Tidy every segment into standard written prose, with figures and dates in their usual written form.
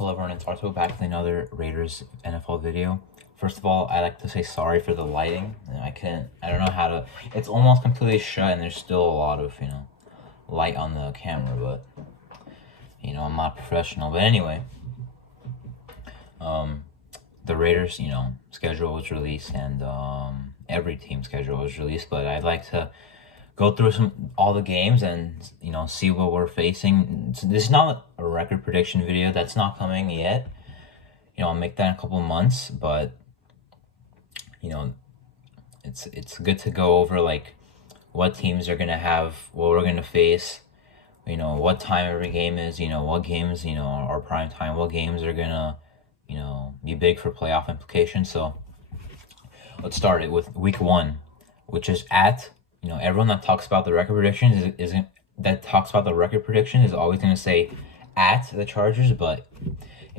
Hello everyone, it's Arto back with another Raiders NFL video. First of all, I'd like to say sorry for the lighting. I don't know how to, it's almost completely shut and there's still a lot of, light on the camera, but, I'm not professional. But anyway, the Raiders, schedule was released and every team schedule was released, but I'd like to go through all the games and see what we're facing. This is not a record prediction video. That's not coming yet. I'll make that in a couple of months, but it's good to go over like what teams are gonna have, what we're gonna face, what time every game is, what games are prime time, what games are gonna be big for playoff implications. So let's start it with week 1, which is at everyone that talks about the record predictions is always going to say at the Chargers, but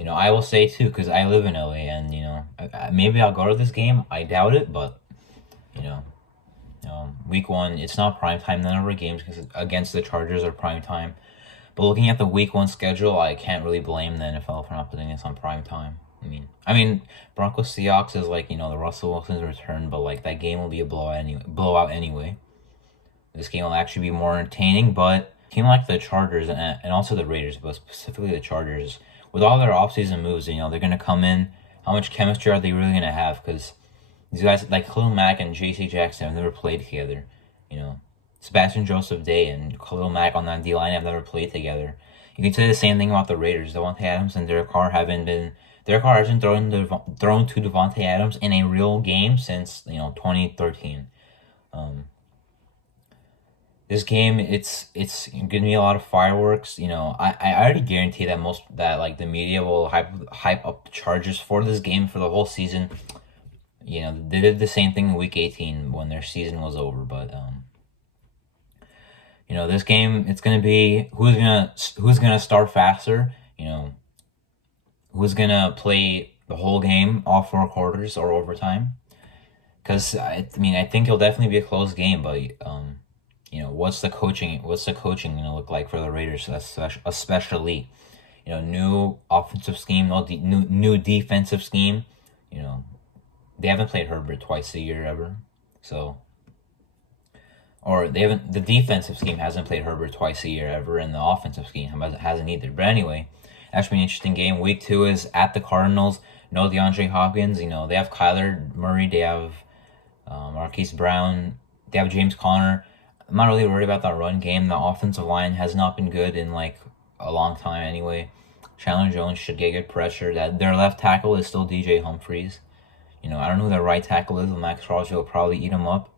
I will say too, because I live in LA, and maybe I'll go to this game. I doubt it, but week 1, it's not prime time. None of our games against the Chargers are prime time. But looking at the week 1 schedule, I can't really blame the NFL for not putting this on prime time. I mean, Broncos Seahawks is like the Russell Wilson's return, but like that game will be a blowout anyway. This game will actually be more entertaining, but a team like the Chargers and also the Raiders, but specifically the Chargers, with all their offseason moves, they're going to come in. How much chemistry are they really going to have? Because these guys like Khalil Mack and J.C. Jackson have never played together. Sebastian Joseph Day and Khalil Mack on that D-line have never played together. You can say the same thing about the Raiders. Davante Adams and Derek Carr hasn't thrown to Davante Adams in a real game since 2013. This game, it's gonna be a lot of fireworks. I already guarantee that the media will hype up the Chargers for this game for the whole season. They did the same thing in Week 18 when their season was over. But this game, it's gonna be who's gonna start faster. Who's gonna play the whole game, all 4 quarters or overtime? Because I think it'll definitely be a close game, but what's the coaching going to look like for the Raiders, especially new offensive scheme, new defensive scheme. They haven't played Herbert twice a year ever, the defensive scheme hasn't played Herbert twice a year ever, and the offensive scheme hasn't either. But anyway, that should be an interesting game. Week 2 is at the Cardinals. No DeAndre Hopkins. They have Kyler Murray. They have Marquise Brown. They have James Conner. I'm not really worried about that run game. The offensive line has not been good in a long time anyway. Chandler Jones should get good pressure. Their left tackle is still DJ Humphries. I don't know who their right tackle is. Max Crosby will probably eat him up.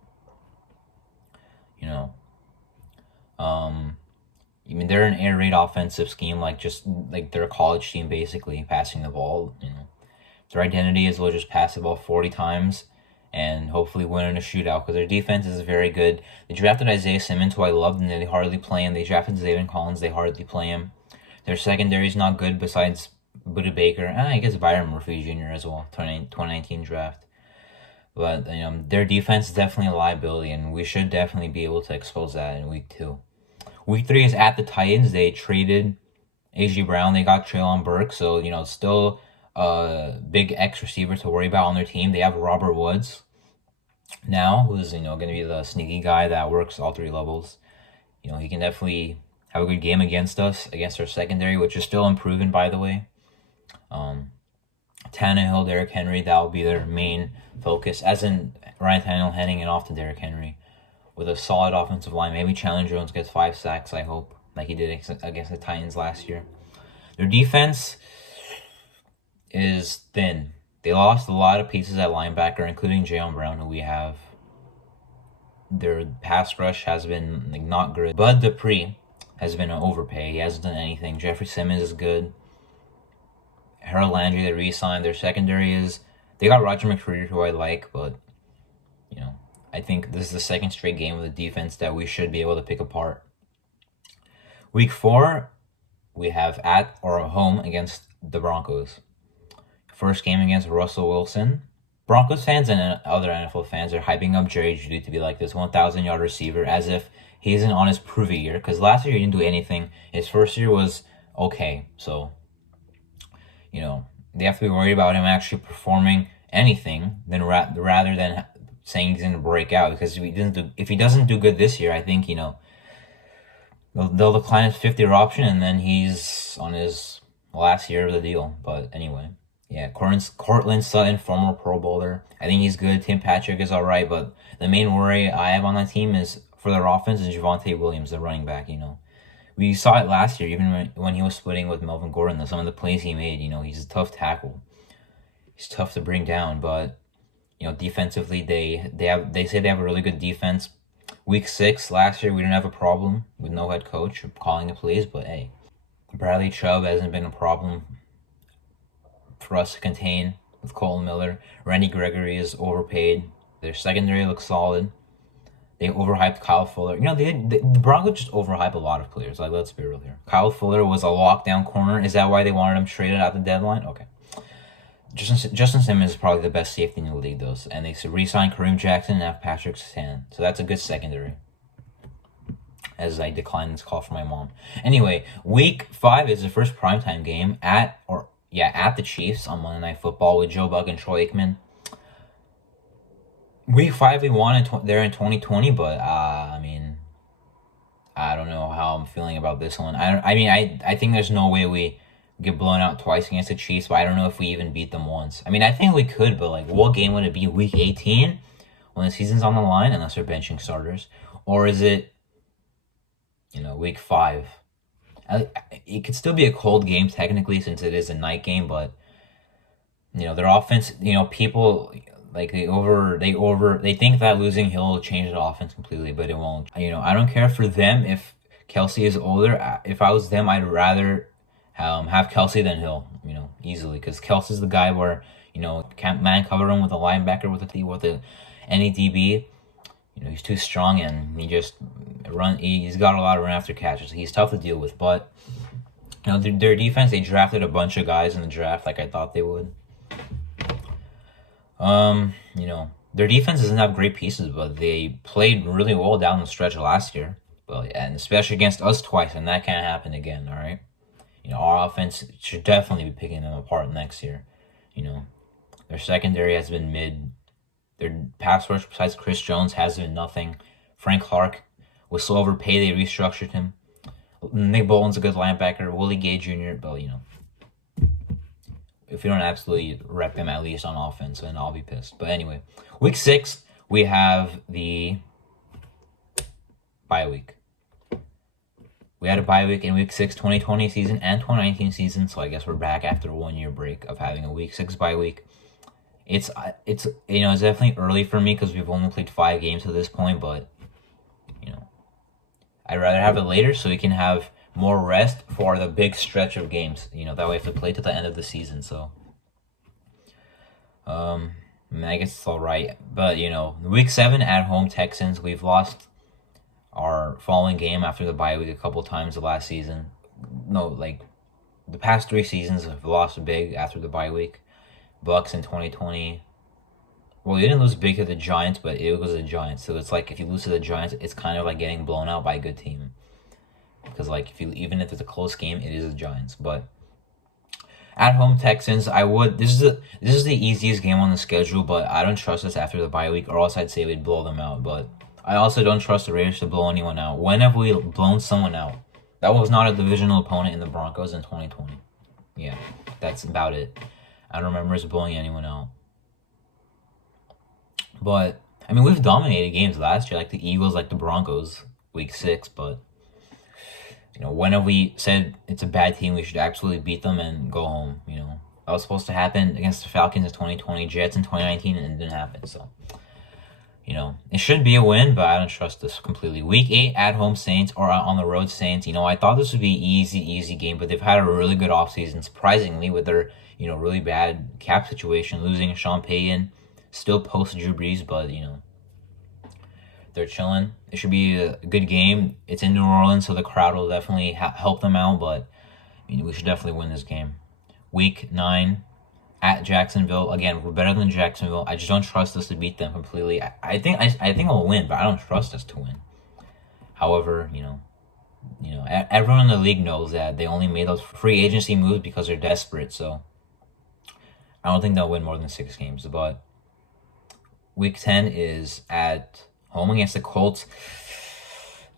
They're an air raid offensive scheme, they're a college team basically, passing the ball. Their identity is they'll just pass the ball 40 times and hopefully win in a shootout, because their defense is very good. They drafted Isaiah Simmons, who I loved, and they hardly play him. They drafted Zaven Collins, they hardly play him. Their secondary is not good besides Budda Baker, and I guess Byron Murphy Jr. as well, 2019 draft. But their defense is definitely a liability, and we should definitely be able to expose that in week 2. Week 3 is at the Titans. They traded A.J. Brown. They got Treylon Burks, so it's still a big X receiver to worry about on their team. They have Robert Woods now, who's going to be the sneaky guy that works all 3 levels. He can definitely have a good game against us, against our secondary, which is still improving, by the way. Tannehill, Derrick Henry, that will be their main focus, as in Ryan Tannehill handing it off to Derrick Henry with a solid offensive line. Maybe Chandler Jones gets 5 sacks, I hope, like he did against the Titans last year. Their defense is thin. They lost a lot of pieces at linebacker, including Jaylen Brown, who we have. Their pass rush has been not good. Bud Dupree has been an overpay. He hasn't done anything. Jeffrey Simmons is good. Harold Landry, they re-signed. Their secondary they got Roger McCreary, who I like, but I think this is the second straight game with a defense that we should be able to pick apart. Week 4, we have at or home against the Broncos. First game against Russell Wilson. Broncos fans and other NFL fans are hyping up Jerry Jeudy to be like this 1,000-yard receiver, as if he isn't on his prove year, because last year he didn't do anything. His first year was okay, so you know, they have to be worried about him actually performing anything than rather than saying he's going to break out. Because if he doesn't do good this year, I think, you know, they'll decline his 50-year option, and then he's on his last year of the deal. But anyway, yeah, Cortland Sutton, former Pro Bowler. I think he's good. Tim Patrick is all right, but the main worry I have on that team is for their offense is Javonte Williams, the running back. You know, we saw it last year, even when he was splitting with Melvin Gordon. Some of the plays he made, you know, he's a tough tackle. He's tough to bring down, but you know, defensively they say they have a really good defense. Week 6 last year, we didn't have a problem with no head coach calling the plays, but hey, Bradley Chubb hasn't been a problem for us to contain with Colton Miller. Randy Gregory is overpaid. Their secondary looks solid. They overhyped Kyle Fuller. You know, the Broncos just overhype a lot of players. Like, let's be real here. Kyle Fuller was a lockdown corner. Is that why they wanted him traded at the deadline? Okay. Justin Simmons is probably the best safety in the league, though. And they re-signed Kareem Jackson and have Patrick Surtain. So that's a good secondary. As I decline this call from my mom. Anyway, week 5 is the first primetime game at the Chiefs on Monday Night Football with Joe Buck and Troy Aikman. Week 5 we won there in 2020, but I mean, I don't know how I'm feeling about this one. I think there's no way we get blown out twice against the Chiefs, but I don't know if we even beat them once. I mean, I think we could, but like, what game would it be? Week 18 when the season's on the line, unless they're benching starters, or is it, you know, week 5? It could still be a cold game technically since it is a night game, but you know, their offense, you know, people like they think that losing Hill will change the offense completely, but it won't. You know, I don't care for them if Kelsey is older. If I was them, I'd rather have Kelsey than Hill, you know, easily, because Kelsey's the guy where, you know, can't man cover him with a linebacker with any DB. You know, he's too strong and he's got a lot of run after catches. He's tough to deal with, but you know, their defense, they drafted a bunch of guys in the draft like I thought they would. You know, their defense doesn't have great pieces, but they played really well down the stretch last year. But and especially against us twice, and that can't happen again, all right? You know, our offense should definitely be picking them apart next year. You know, their secondary has been mid. Their pass rush, besides Chris Jones, has been nothing. Frank Clark was so overpaid, they restructured him. Nick Bolin's a good linebacker. Willie Gay Jr., but, you know, if we don't absolutely wreck them at least on offense, then I'll be pissed. But anyway, week 6, we have the bye week. We had a bye week in week 6, 2020 season and 2019 season, so I guess we're back after a 1-year break of having a week 6 bye week. It's you know, it's definitely early for me because we've only played 5 games to this point, but you know, I'd rather have it later so we can have more rest for the big stretch of games. You know, that way we have to play to the end of the season. So, I mean, I guess it's all right. But you know, week 7 at home Texans, we've lost our following game after the bye week a couple times the last season. No, like the past 3 seasons have lost big after the bye week. Bucks in 2020. Well, you didn't lose big to the Giants, but it was the Giants. So it's like if you lose to the Giants, it's kind of like getting blown out by a good team. Because like even if it's a close game, it is the Giants. But at home Texans, this is the easiest game on the schedule, but I don't trust us after the bye week, or else I'd say we'd blow them out. But I also don't trust the Raiders to blow anyone out. When have we blown someone out? That was not a divisional opponent in the Broncos in 2020. Yeah, that's about it. I don't remember us blowing anyone out. But, I mean, we've dominated games last year, like the Eagles, like the Broncos, week 6, but, you know, when have we said it's a bad team, we should absolutely beat them and go home, you know? That was supposed to happen against the Falcons in 2020, Jets in 2019, and it didn't happen, so, you know, it should be a win, but I don't trust this completely. Week 8, at home Saints, or on the road Saints, you know, I thought this would be easy game, but they've had a really good offseason, surprisingly, with their, you know, really bad cap situation, losing Sean Payton, still post Drew Brees, but, you know, they're chilling. It should be a good game. It's in New Orleans, so the crowd will definitely help them out, but, I mean, we should definitely win this game. Week 9, at Jacksonville. Again, we're better than Jacksonville. I just don't trust us to beat them completely. I think we'll win, but I don't trust us to win. However, you know, everyone in the league knows that they only made those free agency moves because they're desperate, so I don't think they'll win more than 6 games. But week 10 is at home against the Colts.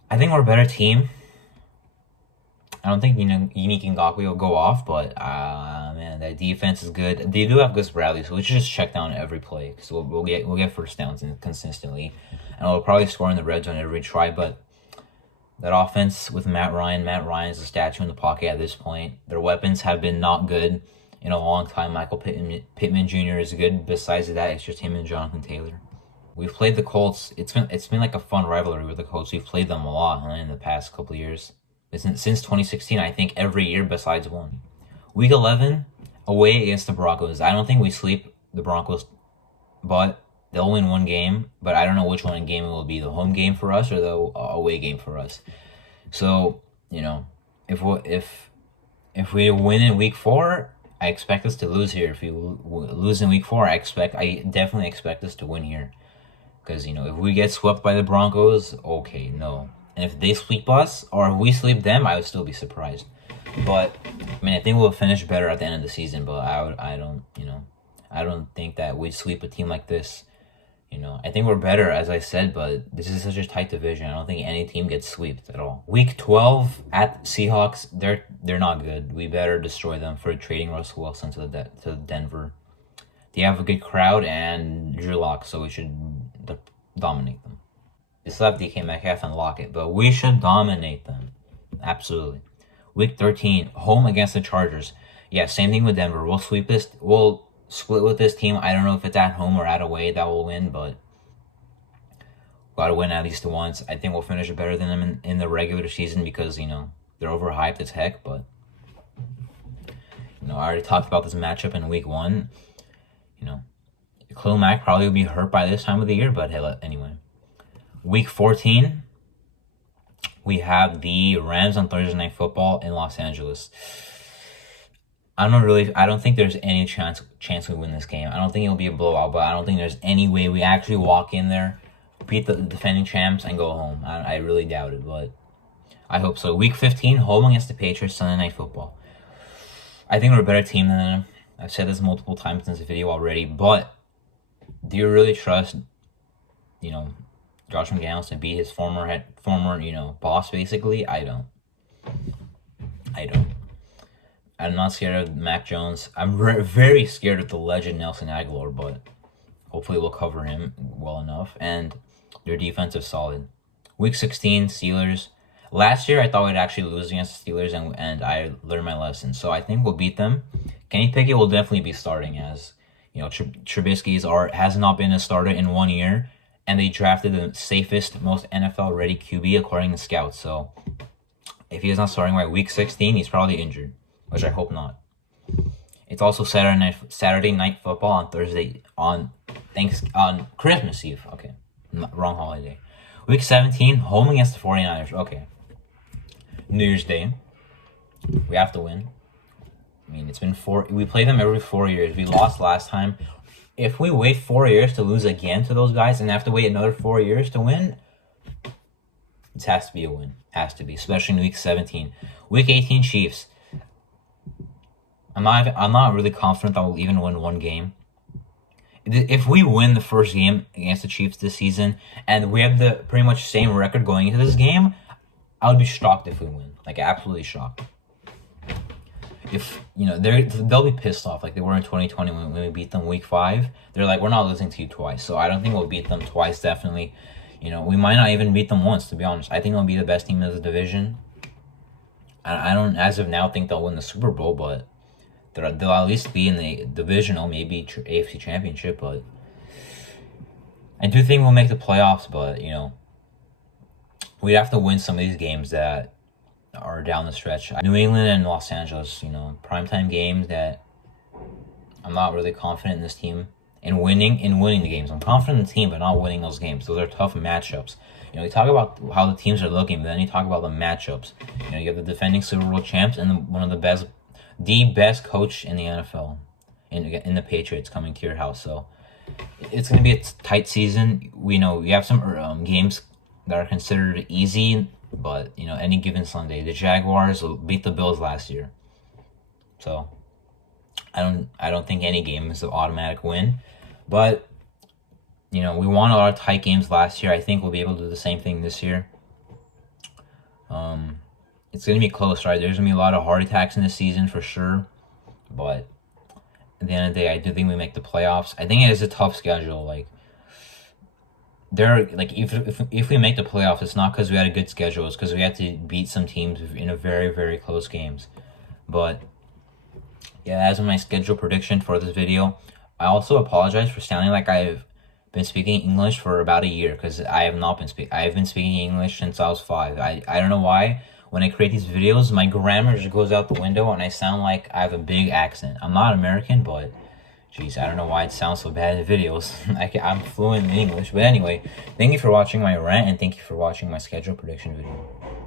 I think we're a better team. I don't think Unique Ngakoue will go off, but man, that defense is good. They do have Gus Bradley, so we should just check down every play because we'll get first downs consistently, and we'll probably score in the red zone every try. But that offense with Matt Ryan is a statue in the pocket at this point. Their weapons have been not good in a long time. Michael Pittman Jr. is good. Besides that, it's just him and Jonathan Taylor. We've played the Colts. It's been like a fun rivalry with the Colts. We've played them a lot in the past couple of years. Since 2016, I think every year besides one. Week 11, away against the Broncos. I don't think we sweep the Broncos, but they'll win one game. But I don't know which one game it will be, the home game for us or the away game for us. So, if we win in week 4, I expect us to lose here. If we lose in week 4, I definitely expect us to win here. Because, if we get swept by the Broncos, okay, no. And if they sweep us, or if we sweep them, I would still be surprised. But, I think we'll finish better at the end of the season, but I don't think that we'd sweep a team like this. I think we're better, as I said, but this is such a tight division. I don't think any team gets swept at all. Week 12 at Seahawks, they're not good. We better destroy them for trading Russell Wilson to Denver. They have a good crowd and Drew Lock, so we should dominate them. They still have DK Metcalf and Lockett, but we should dominate them. Absolutely. Week 13, home against the Chargers. Yeah, same thing with Denver. We'll sweep this. We'll split with this team. I don't know if it's at home or at away that we'll win, but got to win at least once. I think we'll finish better than them in the regular season because, they're overhyped as heck, but, I already talked about this matchup in week 1. Khalil Mack probably will be hurt by this time of the year, but hey, anyway. Week 14, we have the Rams on Thursday Night Football in Los Angeles. I don't think there's any chance we win this game. I don't think it'll be a blowout, but I don't think there's any way we actually walk in there, beat the defending champs, and go home. I really doubt it, but I hope so. Week 15, home against the Patriots, Sunday Night Football. I think we're a better team than them. I've said this multiple times in this video already, but do you really trust, Josh McDaniels to be his former boss, basically? I don't. I'm not scared of Mac Jones. I'm very scared of the legend Nelson Aguilar, but hopefully we'll cover him well enough. And their defense is solid. Week 16, Steelers. Last year, I thought we'd actually lose against the Steelers, and I learned my lesson. So I think we'll beat them. Kenny Pickett will definitely be starting, as Trubisky has not been a starter in 1 year. And they drafted the safest, most NFL-ready QB according to scouts. So if he's not starting by week 16, he's probably injured, which I hope not. It's also Saturday night football on Christmas Eve. Okay, wrong holiday. Week 17, home against the 49ers. Okay. New Year's Day. We have to win. It's been we play them every 4 years. We lost last time. If we wait 4 years to lose again to those guys and have to wait another 4 years to win, it has to be a win. Has to be, especially in week 17. Week 18, Chiefs. I'm not really confident that we'll even win one game. If we win the first game against the Chiefs this season and we have the pretty much same record going into this game, I would be shocked if we win. Absolutely shocked. If they'll be pissed off like they were in 2020 when we beat them week 5. They're like, we're not losing to you twice. So I don't think we'll beat them twice. Definitely, we might not even beat them once. To be honest, I think they'll be the best team in the division. I don't, as of now, think they'll win the Super Bowl, but they'll at least be in the divisional, maybe AFC Championship. But I do think we'll make the playoffs. But we'd have to win some of these games that are down the stretch. New England and Los Angeles, primetime games that I'm not really confident in this team in winning the games. I'm confident in the team, but not winning those games. Those are tough matchups. You talk about how the teams are looking, but then you talk about the matchups. You have the defending Super Bowl champs and one of the best coach in the NFL, in the Patriots coming to your house. So it's going to be a tight season. We have some games that are considered easy. But, any given Sunday, the Jaguars beat the Bills last year. So, I don't think any game is an automatic win, but you know, we won a lot of tight games last year. I think we'll be able to do the same thing this year. It's gonna be close, right? There's gonna be a lot of heart attacks in this season for sure, but at the end of the day, I do think we make the playoffs. I think it is a tough schedule. Like if we make the playoffs, it's not because we had a good schedule. It's because we had to beat some teams in a very, very close games. But yeah, as my schedule prediction for this video, I also apologize for sounding like I've been speaking English for about a year, because I have not been speaking. I have been speaking English since I was 5. I don't know why. When I create these videos, my grammar just goes out the window and I sound like I have a big accent. I'm not American, but jeez, I don't know why it sounds so bad in videos. I'm fluent in English. But anyway, thank you for watching my rant, and thank you for watching my schedule prediction video.